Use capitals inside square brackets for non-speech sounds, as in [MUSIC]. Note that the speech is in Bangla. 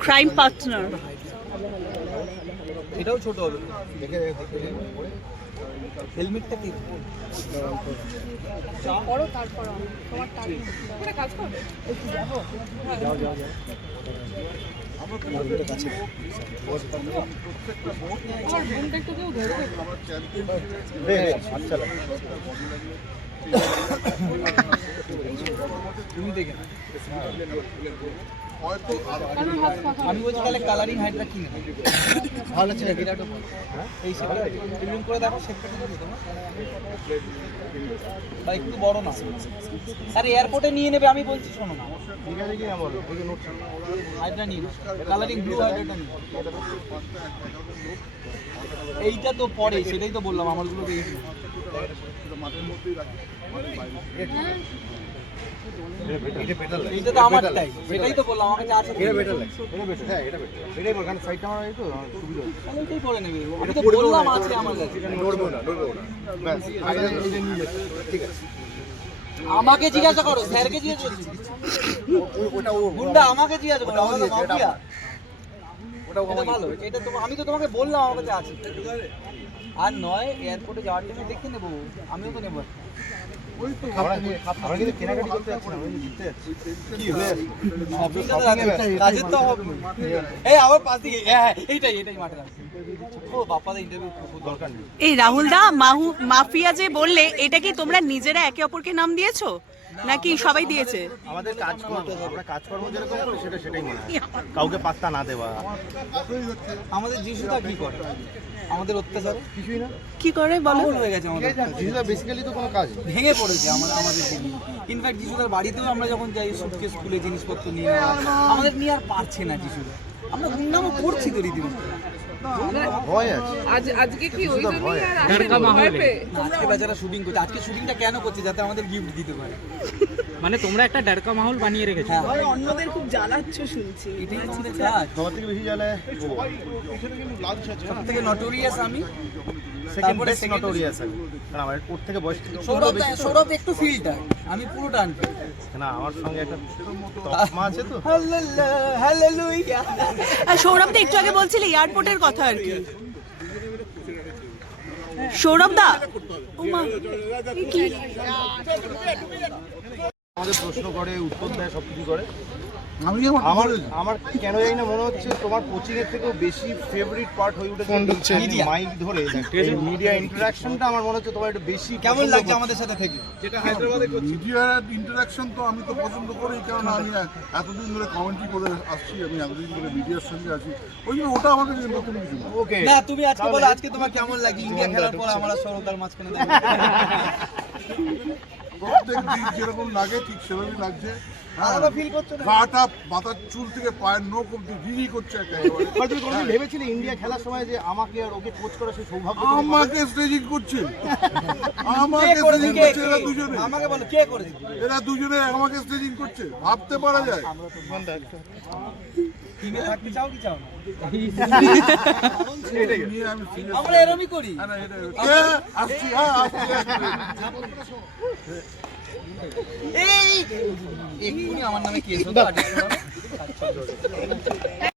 ক্রাইম পার্টনার এটাও ছোট হবে। দেখে হেলমেটটা কি? তুমি দেখে নাও। [LAUGHS] আমি বলছি তাহলে কালারিং হাইটটা কি ভালো ছিল বিরাটও এই করে দেখো তোমার বা একটু বড় না আরে এয়ারপোর্টে নিয়ে নেবে আমি বলছি শোনো না আছে হাইটটা নিয়ে কালারিং ব্লু হাইটটা নিয়ে এইটা তো পরে সেটাই তো বললাম আমারগুলো এই ছিল। এটা বেটার আমাকে জিজ্ঞাসা করো, স্যারকে জিজ্ঞাসা ওটা আমাকে জিজ্ঞাসা করো ওটাও ভালো, এটা তো আমি তো তোমাকে বললাম আমার কাছে আছে। আর নয় এয়ারপোর্টে যাওয়ার জন্য দেখে নেব। আমিও তো নেব। আমরা আমরা করতে আমরা এই আমার রাহুল দা মাহু মাফিয়া যে বললে এটা কি তোমরা নিজেরা একে অপরকে নাম দিয়েছ? নাকি সবাই দিয়েছে? আমাদের কাজকর্ম আমরা কাজকর্ম যেরকম করি সেটা সেটাই মনে হয়। কাউকে পাত্তা না দেওয়া। আমাদের যিশুদা কি করে? আমাদের অত্যাচার? কিছুই না কি করে বলো? হয়ে গেছে আমাদের। জিনিসটা বেসিক্যালি তো কোনো কাজ ভেঙে পড়েছে আমাদের আমাদেরকে নিয়ে ইনফ্যাক্ট যিশুদার বাড়িতেও আমরা যখন যাই সুটকেস স্কুলে জিনিসপত্র নিয়ে আমাদের নিয়ে আর পারছে না যিশুদা। আমরা গুন্ডামো করছি তো রীতিমতো ভয় আছে। আজ আজকে কি ওই শুধু ভয়। জন্যই আর আসেনি ভয় পেয়ে। আজকে বেচারা শুটিং করছে আজকে শুটিংটা কেন করছে যাতে আমাদের গিফট দিতে পারে? মানে তোমরা একটা ডারকা মাহল বানিয়ে রেখেছো। হ্যাঁ। অন্যদের খুব জ্বালাচ্ছ শুনছি। সবার থেকে বেশি জ্বালে সব থেকে নটোরিয়াস আমি? সেকেন্ড বেস্ট নটোরিয়াস আমি কারণ আমার ওর থেকে বয়স সৌরভ সৌরভ একটু ফিল্টার আমি পুরোটা আনছি না আমার সঙ্গে একটা তকমা আছে তো। হ্যালেলুয়া আর সৌরভ দা একটু আগে বলছিলে এয়ারপোর্টের কথা আর কি। সৌরভ দা? আমাদের প্রশ্ন করে উত্তর দেয় সব কিছু করে। আমার আমার কেন জানি না মনে হচ্ছে তোমার কোচিং এর থেকেও বেশি ফেভারিট পার্ট হয়ে উঠেছে। মাইক ধরে। মিডিয়া ইন্টারাকশনটা আমার মনে হচ্ছে তোমার একটু বেশি কেমন লাগছে আমাদের সাথে থেকে? যেটা মিডিয়ার ইন্টারাকশন তো আমি তো পছন্দ করি কারণ আমি এতদিন ধরে কমেন্ট্রি করে আসছি আমি এতদিন ধরে মিডিয়ার সঙ্গে আছি। ওই জন্য ওটা আমাকে নতুন কিছু ওকে না তুমি আজকে বলো আজকে তোমার কেমন লাগে? ইন্ডিয়া খেলার পর আমরা সরকার মাঝখানে দেখো। [LAUGHS] প্রত্যেক দিন যেরকম লাগে ঠিক সেরকমই লাগছে। হ্যাঁ। আলাদা ফিল গাটা মাথার চুল থেকে পায়ের নখ অব্দি করছে [LAUGHS] ভেবেছিলে ইন্ডিয়া খেলার সময় যে আমাকে আর ওকে কোচ করা সেই সৌভাগ্য আমাকে স্টেজিং করছে। [LAUGHS] আমাকে স্টেজিং করছে এরা দুজনে। আমাকে বলো কে করেছে? এরা দুজনে আমাকে স্টেজিং করছে। ভাবতে পারা যায়। টিমে থাকতে চাও কি চাও না? আমরা এরমই করি। আসছি। এই! এক্ষুনি আমার নামে কেস হতো